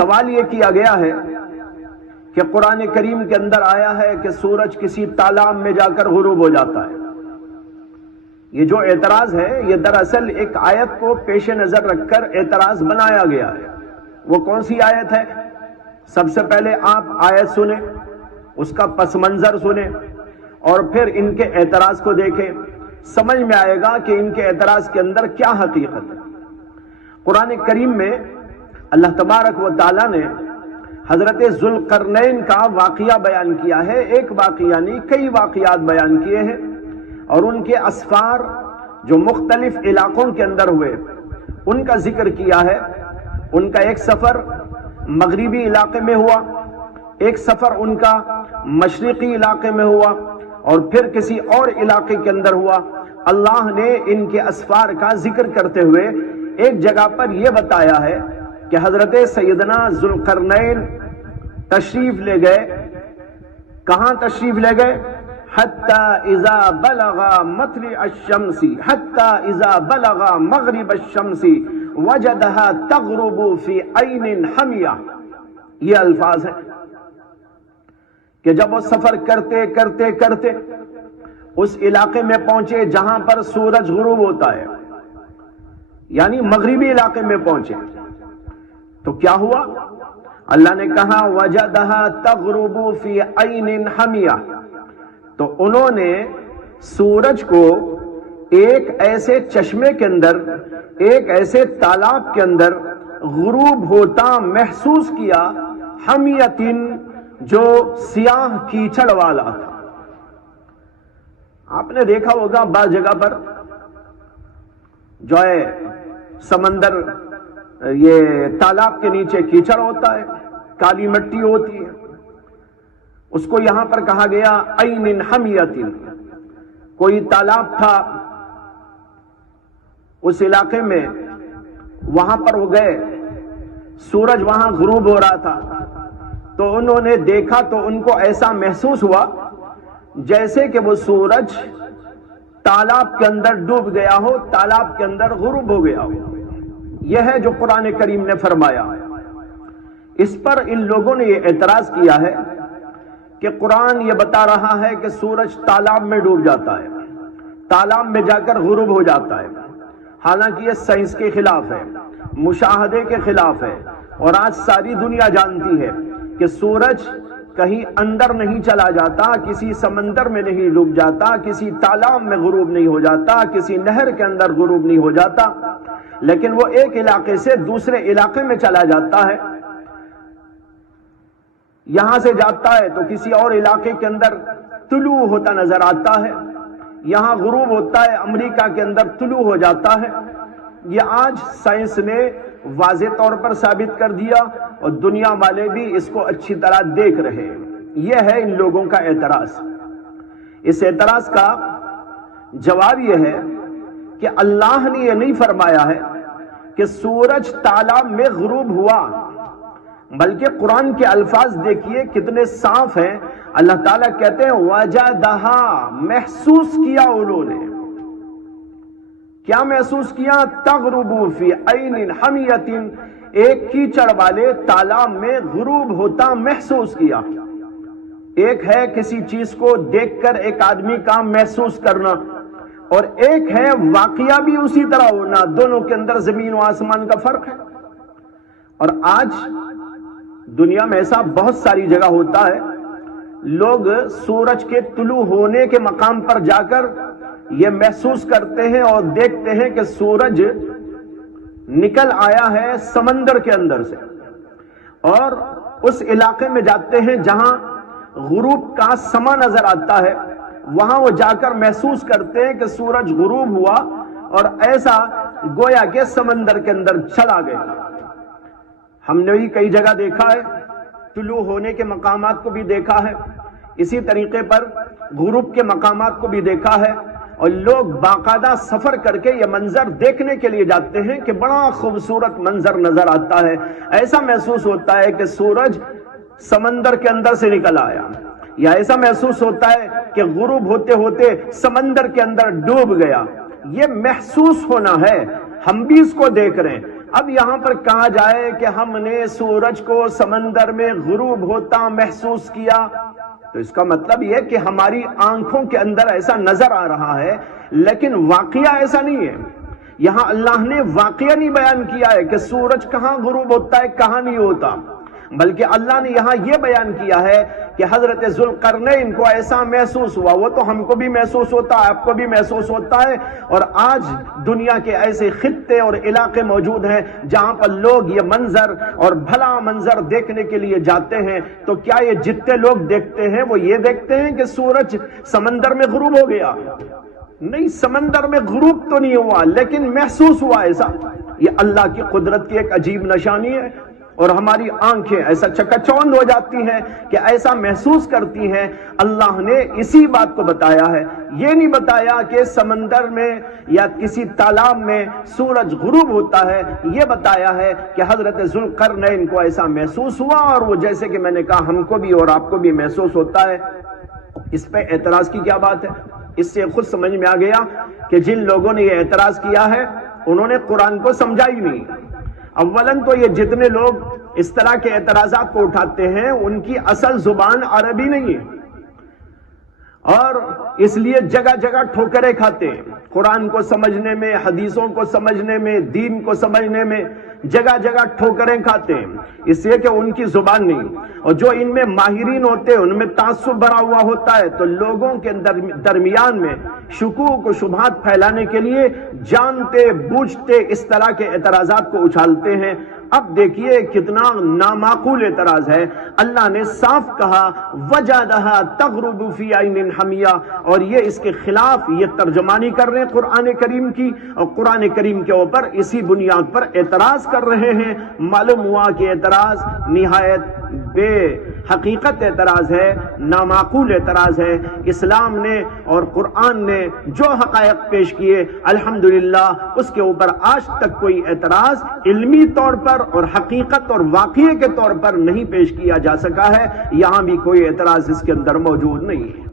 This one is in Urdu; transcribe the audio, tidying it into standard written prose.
سوال یہ کیا گیا ہے کہ قرآن کریم کے اندر آیا ہے کہ سورج کسی تالاب میں جا کر غروب ہو جاتا ہے۔ یہ جو اعتراض ہے یہ دراصل ایک آیت کو پیش نظر رکھ کر اعتراض بنایا گیا ہے۔ وہ کون سی آیت ہے؟ سب سے پہلے آپ آیت سنیں، اس کا پس منظر سنیں اور پھر ان کے اعتراض کو دیکھیں، سمجھ میں آئے گا کہ ان کے اعتراض کے اندر کیا حقیقت ہے۔ قرآن کریم میں اللہ تبارک و تعالیٰ نے حضرت ذوالقرنین کا واقعہ بیان کیا ہے۔ ایک واقعہ نہیں، کئی واقعات بیان کیے ہیں، اور ان کے اسفار جو مختلف علاقوں کے اندر ہوئے ان کا ذکر کیا ہے۔ ان کا ایک سفر مغربی علاقے میں ہوا، ایک سفر ان کا مشرقی علاقے میں ہوا، اور پھر کسی اور علاقے کے اندر ہوا۔ اللہ نے ان کے اسفار کا ذکر کرتے ہوئے ایک جگہ پر یہ بتایا ہے کہ حضرت سیدنا ذوالقرنین تشریف لے گئے۔ کہاں تشریف لے گئے؟ حتی اذا بلغ مطلع الشمس حتی اذا بلغ مغرب الشمس وجدها تغرب فی عین حمیہ۔ یہ الفاظ ہیں کہ جب وہ سفر کرتے کرتے کرتے اس علاقے میں پہنچے جہاں پر سورج غروب ہوتا ہے، یعنی مغربی علاقے میں پہنچے، تو کیا ہوا؟ اللہ نے کہا وجدها تغرب فی عین حمیہ، تو انہوں نے سورج کو ایک ایسے چشمے کے اندر، ایک ایسے تالاب کے اندر غروب ہوتا محسوس کیا، حمیتن، جو سیاہ کیچڑ والا تھا۔ آپ نے دیکھا ہوگا بعض جگہ پر جو ہے سمندر، یہ تالاب کے نیچے کیچڑ ہوتا ہے، کالی مٹی ہوتی ہے، اس کو یہاں پر کہا گیا عین حمیتن۔ کوئی تالاب تھا اس علاقے میں، وہاں پر وہ گئے، سورج وہاں غروب ہو رہا تھا، تو انہوں نے دیکھا تو ان کو ایسا محسوس ہوا جیسے کہ وہ سورج تالاب کے اندر ڈوب گیا ہو، تالاب کے اندر غروب ہو گیا ہو۔ یہ ہے جو قرآن کریم نے فرمایا۔ اس پر ان لوگوں نے یہ اعتراض کیا ہے کہ قرآن یہ بتا رہا ہے کہ سورج تالاب میں ڈوب جاتا ہے، تالاب میں جا کر غروب ہو جاتا ہے، حالانکہ یہ سائنس کے خلاف ہے، مشاہدے کے خلاف ہے، اور آج ساری دنیا جانتی ہے کہ سورج کہیں اندر نہیں چلا جاتا، کسی سمندر میں نہیں ڈوب جاتا، کسی تالاب میں غروب نہیں ہو جاتا، کسی نہر کے اندر غروب نہیں ہو جاتا، لیکن وہ ایک علاقے سے دوسرے علاقے میں چلا جاتا ہے۔ یہاں سے جاتا ہے تو کسی اور علاقے کے اندر طلوع ہوتا نظر آتا ہے، یہاں غروب ہوتا ہے، امریکہ کے اندر طلوع ہو جاتا ہے۔ یہ آج سائنس نے واضح طور پر ثابت کر دیا، اور دنیا والے بھی اس کو اچھی طرح دیکھ رہے ہیں۔ یہ ہے ان لوگوں کا اعتراض۔ اس اعتراض کا جواب یہ ہے کہ اللہ نے یہ نہیں فرمایا ہے کہ سورج تالاب میں غروب ہوا، بلکہ قرآن کے الفاظ دیکھیے کتنے صاف ہیں۔ اللہ تعالیٰ کہتے ہیں وجدہا، محسوس کیا انہوں نے۔ کیا محسوس کیا؟ تغرب فی عین حمیۃ، ایک کیچڑ والے تالاب میں غروب ہوتا محسوس کیا۔ ایک ہے کسی چیز کو دیکھ کر ایک آدمی کا محسوس کرنا، اور ایک ہے واقعہ بھی اسی طرح ہونا۔ دونوں کے اندر زمین و آسمان کا فرق ہے۔ اور آج دنیا میں ایسا بہت ساری جگہ ہوتا ہے، لوگ سورج کے طلوع ہونے کے مقام پر جا کر یہ محسوس کرتے ہیں اور دیکھتے ہیں کہ سورج نکل آیا ہے سمندر کے اندر سے، اور اس علاقے میں جاتے ہیں جہاں غروب کا سما نظر آتا ہے، وہاں وہ جا کر محسوس کرتے ہیں کہ سورج غروب ہوا، اور ایسا گویا کہ سمندر کے اندر چلا گیا۔ ہم نے بھی کئی جگہ دیکھا ہے، طلوع ہونے کے مقامات کو بھی دیکھا ہے، اسی طریقے پر غروب کے مقامات کو بھی دیکھا ہے، اور لوگ باقاعدہ سفر کر کے یہ منظر دیکھنے کے لیے جاتے ہیں کہ بڑا خوبصورت منظر نظر آتا ہے۔ ایسا محسوس ہوتا ہے کہ سورج سمندر کے اندر سے نکل آیا، یا ایسا محسوس ہوتا ہے کہ غروب ہوتے ہوتے سمندر کے اندر ڈوب گیا۔ یہ محسوس ہونا ہے، ہم بھی اس کو دیکھ رہے ہیں۔ اب یہاں پر کہا جائے کہ ہم نے سورج کو سمندر میں غروب ہوتا محسوس کیا، تو اس کا مطلب یہ کہ ہماری آنکھوں کے اندر ایسا نظر آ رہا ہے، لیکن واقعہ ایسا نہیں ہے۔ یہاں اللہ نے واقعہ نہیں بیان کیا ہے کہ سورج کہاں غروب ہوتا ہے کہاں نہیں ہوتا، بلکہ اللہ نے یہاں یہ بیان کیا ہے کہ حضرت ذوالقرنین کو ایسا محسوس ہوا۔ وہ تو ہم کو بھی محسوس ہوتا ہے، آپ کو بھی محسوس ہوتا ہے، اور آج دنیا کے ایسے خطے اور علاقے موجود ہیں جہاں پر لوگ یہ منظر اور بھلا منظر دیکھنے کے لیے جاتے ہیں۔ تو کیا یہ جتنے لوگ دیکھتے ہیں وہ یہ دیکھتے ہیں کہ سورج سمندر میں غروب ہو گیا؟ نہیں، سمندر میں غروب تو نہیں ہوا، لیکن محسوس ہوا ایسا۔ یہ اللہ کی قدرت کی ایک عجیب نشانی ہے، اور ہماری آنکھیں ایسا چکا چوند ہو جاتی ہیں کہ ایسا محسوس کرتی ہیں۔ اللہ نے اسی بات کو بتایا ہے، یہ نہیں بتایا کہ سمندر میں یا کسی تالاب میں سورج غروب ہوتا ہے، یہ بتایا ہے کہ حضرت ذوالقرنین کو ایسا محسوس ہوا، اور وہ جیسے کہ میں نے کہا ہم کو بھی اور آپ کو بھی محسوس ہوتا ہے۔ اس پہ اعتراض کی کیا بات ہے؟ اس سے خود سمجھ میں آ گیا کہ جن لوگوں نے یہ اعتراض کیا ہے انہوں نے قرآن کو سمجھا ہی نہیں۔ اولاً تو یہ جتنے لوگ اس طرح کے اعتراضات کو اٹھاتے ہیں ان کی اصل زبان عربی نہیں ہے، اور اس لیے جگہ جگہ ٹھوکریں کھاتے ہیں قرآن کو سمجھنے میں، حدیثوں کو سمجھنے میں، دین کو سمجھنے میں جگہ جگہ ٹھوکریں کھاتے ہیں، اس لیے کہ ان کی زبان نہیں، اور جو ان میں ماہرین ہوتے ہیں ان میں تعصب بھرا ہوا ہوتا ہے، تو لوگوں کے درمیان میں شکوک و شبہات پھیلانے کے لیے جانتے بوجھتے اس طرح کے اعتراضات کو اچھالتے ہیں۔ اب دیکھیے کتنا نامعقول اعتراض ہے۔ اللہ نے صاف کہا وَجَدَهَا تَغْرُبُ فِي عَيْنٍ حَمِيَّةٍ، اور یہ اس کے خلاف یہ ترجمانی کر رہے ہیں قرآن کریم کی، اور قرآن کریم کے اوپر اسی بنیاد پر اعتراض کر رہے ہیں۔ معلوم ہوا کہ اعتراض نہایت بے حقیقت اعتراض ہے، نامعقول اعتراض ہے۔ اسلام نے اور قرآن نے جو حقائق پیش کیے الحمدللہ اس کے اوپر آج تک کوئی اعتراض علمی طور پر اور حقیقت اور واقعے کے طور پر نہیں پیش کیا جا سکا ہے، یہاں بھی کوئی اعتراض اس کے اندر موجود نہیں ہے۔